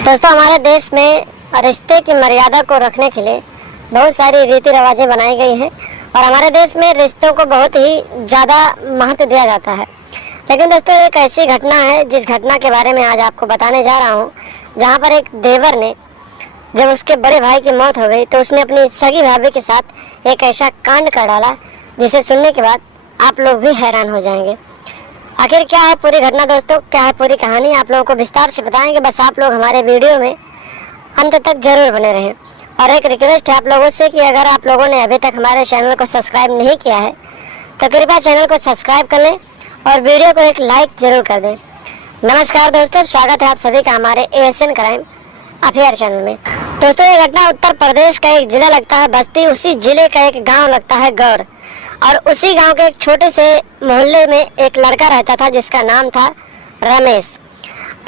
दोस्तों, हमारे देश में रिश्ते की मर्यादा को रखने के लिए बहुत सारी रीति रिवाजें बनाई गई हैं और हमारे देश में रिश्तों को बहुत ही ज़्यादा महत्व दिया जाता है। लेकिन दोस्तों, एक ऐसी घटना है जिस घटना के बारे में आज आपको बताने जा रहा हूँ, जहाँ पर एक देवर ने, जब उसके बड़े भाई की मौत हो गई तो उसने अपनी सगी भाभी के साथ एक ऐसा कांड कर डाला जिसे सुनने के बाद आप लोग भी हैरान हो जाएंगे। आखिर क्या है पूरी घटना दोस्तों, क्या है पूरी कहानी, आप लोगों को विस्तार से बताएंगे। बस आप लोग हमारे वीडियो में अंत तक जरूर बने रहें। और एक रिक्वेस्ट है आप लोगों से कि अगर आप लोगों ने अभी तक हमारे चैनल को सब्सक्राइब नहीं किया है तो कृपया चैनल को सब्सक्राइब कर लें और वीडियो को एक लाइक जरूर कर दें। नमस्कार दोस्तों, स्वागत है आप सभी का हमारे ASN क्राइम अफेयर चैनल में। दोस्तों, ये घटना उत्तर प्रदेश का एक जिला लगता है बस्ती, उसी जिले का एक गाँव लगता है गौर, और उसी गांव के एक छोटे से मोहल्ले में एक लड़का रहता था जिसका नाम था रमेश।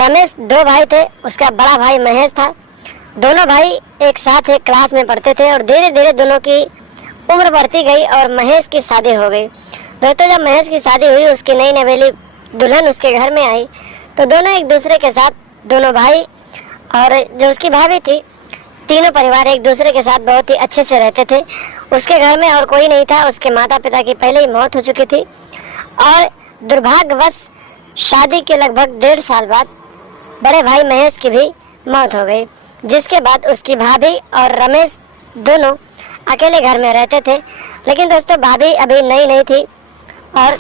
रमेश दो भाई थे, उसका बड़ा भाई महेश था। दोनों भाई एक साथ एक क्लास में पढ़ते थे और धीरे धीरे दोनों की उम्र बढ़ती गई और महेश की शादी हो गई। दोस्तों, जब महेश की शादी हुई, उसकी नई नवेली दुल्हन उसके घर में आई तो दोनों एक दूसरे के साथ, दोनों भाई और जो उसकी भाभी थी, तीनों परिवार एक दूसरे के साथ बहुत ही अच्छे से रहते थे। उसके घर में और कोई नहीं था, उसके माता पिता की पहले ही मौत हो चुकी थी और दुर्भाग्यवश शादी के लगभग 1.5 साल बाद बड़े भाई महेश की भी मौत हो गई, जिसके बाद उसकी भाभी और रमेश दोनों अकेले घर में रहते थे। लेकिन दोस्तों, भाभी अभी नई नहीं थी और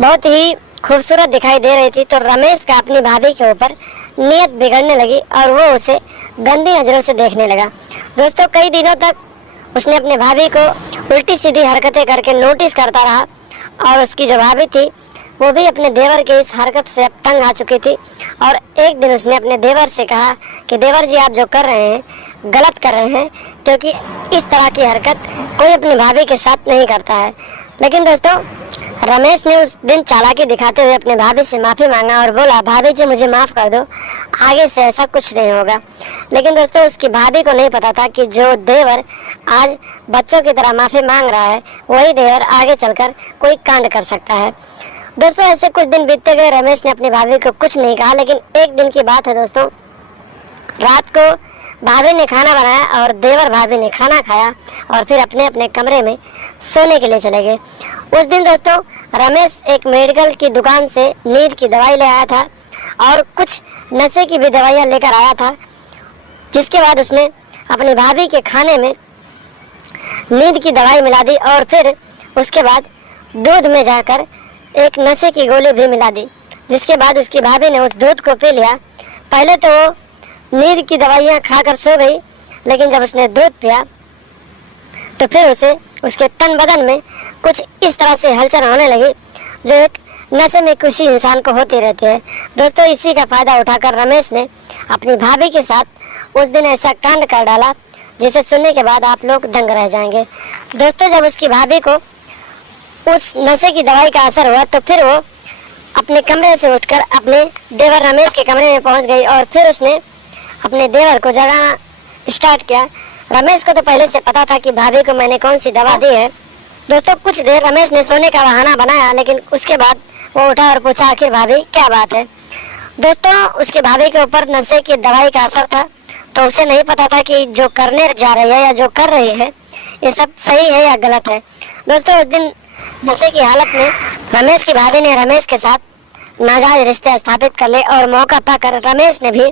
बहुत ही खूबसूरत दिखाई दे रही थी, तो रमेश का अपनी भाभी के ऊपर नीयत बिगड़ने लगी और वो उसे गंदी नज़रों से देखने लगा। दोस्तों, कई दिनों तक उसने अपने भाभी को उल्टी सीधी हरकतें करके नोटिस करता रहा और उसकी जो भाभी थी वो भी अपने देवर के इस हरकत से अब तंग आ चुकी थी। और एक दिन उसने अपने देवर से कहा कि देवर जी, आप जो कर रहे हैं गलत कर रहे हैं, क्योंकि इस तरह की हरकत कोई अपनी भाभी के साथ नहीं करता है। लेकिन दोस्तों, रमेश ने उस दिन चालाकी दिखाते हुए अपने भाभी से माफ़ी मांगा और बोला, भाभी जी मुझे माफ़ कर दो, आगे से ऐसा कुछ नहीं होगा। लेकिन दोस्तों, उसकी भाभी को नहीं पता था कि जो देवर आज बच्चों की तरह माफ़ी मांग रहा है, वही देवर आगे चलकर कोई कांड कर सकता है। दोस्तों, ऐसे कुछ दिन बीतते गए, रमेश ने अपनी भाभी को कुछ नहीं कहा। लेकिन एक दिन की बात है दोस्तों, रात को भाभी ने खाना बनाया और देवर भाभी ने खाना खाया और फिर अपने अपने कमरे में सोने के लिए चले गए। उस दिन दोस्तों, रमेश एक मेडिकल की दुकान से नींद की दवाई ले आया था और कुछ नशे की भी दवाइयाँ लेकर आया था, जिसके बाद उसने अपनी भाभी के खाने में नींद की दवाई मिला दी और फिर उसके बाद दूध में जाकर एक नशे की गोली भी मिला दी, जिसके बाद उसकी भाभी ने उस दूध को पी लिया। पहले तो वो नींद की दवाइयाँ खाकर सो गई, लेकिन जब उसने दूध पिया तो फिर उसे उसके तन बदन में कुछ इस तरह से हलचल होने लगी जो एक नशे में किसी इंसान को होती रहती है। दोस्तों, इसी का फ़ायदा उठाकर रमेश ने अपनी भाभी के साथ उस दिन ऐसा कांड कर डाला जिसे सुनने के बाद आप लोग दंग रह जाएंगे। दोस्तों, जब उसकी भाभी को उस नशे की दवाई का असर हुआ तो फिर वो अपने कमरे से उठकर अपने देवर रमेश के कमरे में पहुंच गई और फिर उसने अपने देवर को जगाना स्टार्ट किया। रमेश को तो पहले से पता था कि भाभी को मैंने कौन सी दवा दी है। दोस्तों, कुछ देर रमेश ने सोने का बहाना बनाया, लेकिन उसके बाद वो उठा और पूछा, आखिर भाभी क्या बात है। दोस्तों, उसकी भाभी के ऊपर नशे की दवाई का असर था, तो उसे नहीं पता था कि जो करने जा रही है या जो कर रही है ये सब सही है या गलत है। दोस्तों, उस दिन नशे की हालत में रमेश की भाभी ने रमेश के साथ नाजायज रिश्ते स्थापित कर ले और मौका पाकर रमेश ने भी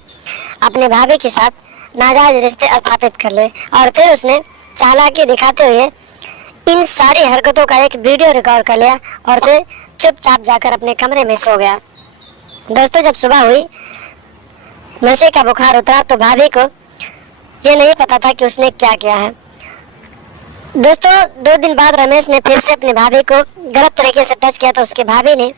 अपने भाभी के साथ नाजायज रिश्ते स्थापित कर ले और फिर उसने चालाकी दिखाते हुए इन सारी हरकतों का एक वीडियो रिकॉर्ड कर लिया और फिर चुपचाप जाकर अपने कमरे में सो गया। दोस्तों, जब सुबह हुई, नशे का बुखार उतरा तो भाभी को ये नहीं पता था कि उसने क्या किया है। दोस्तों, 2 दिन बाद रमेश ने फिर से अपनी भाभी को गलत तरीके से टच किया तो उसकी भाभी ने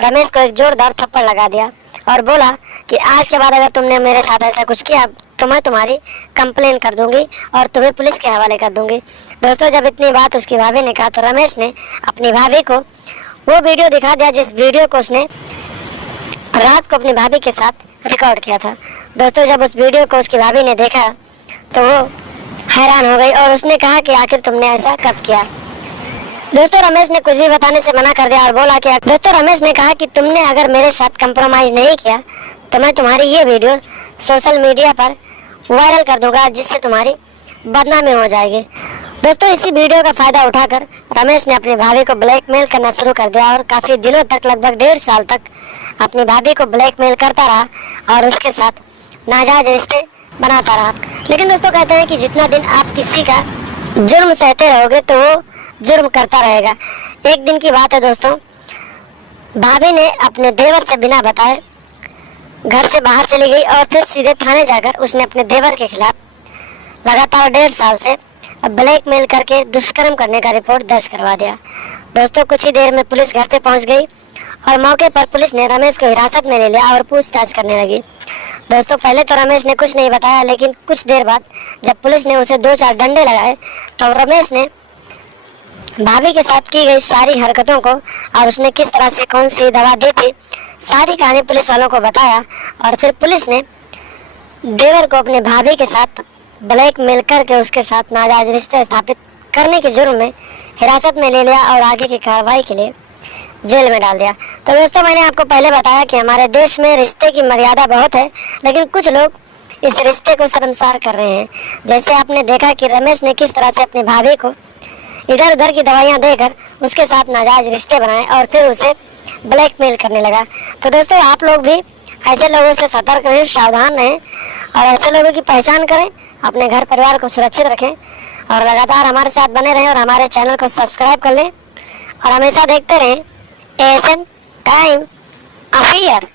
रमेश को एक जोरदार थप्पड़ लगा दिया और बोला कि आज के बाद अगर तुमने मेरे साथ ऐसा कुछ किया तो मैं तुम्हारी कंप्लेन कर दूंगी और तुम्हें पुलिस के हवाले कर दूंगी। दोस्तों, जब इतनी बात उसकी भाभी ने कहा तो रमेश ने अपनी भाभी को वो वीडियो दिखा दिया जिस वीडियो को उसने रात को अपनी भाभी के साथ रिकॉर्ड किया था। दोस्तों, जब उस वीडियो को उसकी भाभी ने देखा तो वो हैरान हो गई और उसने कहा कि आखिर तुमने ऐसा कब किया। दोस्तों, रमेश ने कुछ भी बताने से मना कर दिया और बोला कि दोस्तों, रमेश ने कहा कि तुमने अगर मेरे साथ कंप्रोमाइज़ नहीं किया तो मैं तुम्हारी ये वीडियो सोशल मीडिया पर वायरल कर दूंगा, जिससे तुम्हारी बदनामी हो जाएगी। दोस्तों, इसी वीडियो का फायदा उठाकर रमेश ने अपनी भाभी को ब्लैकमेल करना शुरू कर दिया और काफ़ी दिनों तक, लगभग 1.5 साल तक अपनी भाभी को ब्लैकमेल करता रहा और उसके साथ नाजायज रिश्ते बनाता रहा। लेकिन दोस्तों, कहते हैं कि जितना दिन आप किसी का जुर्म सहते रहोगे तो वो जुर्म करता रहेगा। एक दिन की बात है दोस्तों, भाभी ने अपने देवर से बिना बताए घर से बाहर चली गई और फिर सीधे थाने जाकर उसने अपने देवर के खिलाफ लगातार 1.5 साल से ब्लैकमेल करके दुष्कर्म करने का रिपोर्ट दर्ज करवा दिया। दोस्तों, कुछ ही देर में पुलिस घर पे पहुंच गई और मौके पर पुलिस ने रमेश को हिरासत में ले लिया और पूछताछ करने लगी। दोस्तों, पहले तो रमेश ने कुछ नहीं बताया, लेकिन कुछ देर बाद जब पुलिस ने उसे 2-4 डंडे लगाए तो रमेश ने भाभी के साथ की गई सारी हरकतों को और उसने किस तरह से कौन सी दवा दी थी, सारी कहानी पुलिस वालों को बताया। और फिर पुलिस ने देवर को अपने भाभी के साथ ब्लैकमेल करके उसके साथ नाजायज रिश्ते स्थापित करने के जुर्म में हिरासत में ले लिया और आगे की कार्रवाई के लिए जेल में डाल दिया। तो दोस्तों, मैंने आपको पहले बताया कि हमारे देश में रिश्ते की मर्यादा बहुत है, लेकिन कुछ लोग इस रिश्ते को शर्मसार कर रहे हैं। जैसे आपने देखा कि रमेश ने किस तरह से अपनी भाभी को इधर उधर की दवाइयाँ देकर उसके साथ नाजायज रिश्ते बनाए और फिर उसे ब्लैकमेल करने लगा। तो दोस्तों, आप लोग भी ऐसे लोगों से सतर्क रहें, सावधान रहें और ऐसे लोगों की पहचान करें, अपने घर परिवार को सुरक्षित रखें और लगातार हमारे साथ बने रहें और हमारे चैनल को सब्सक्राइब कर लें और हमेशा देखते रहें ASM टाइम अफेयर।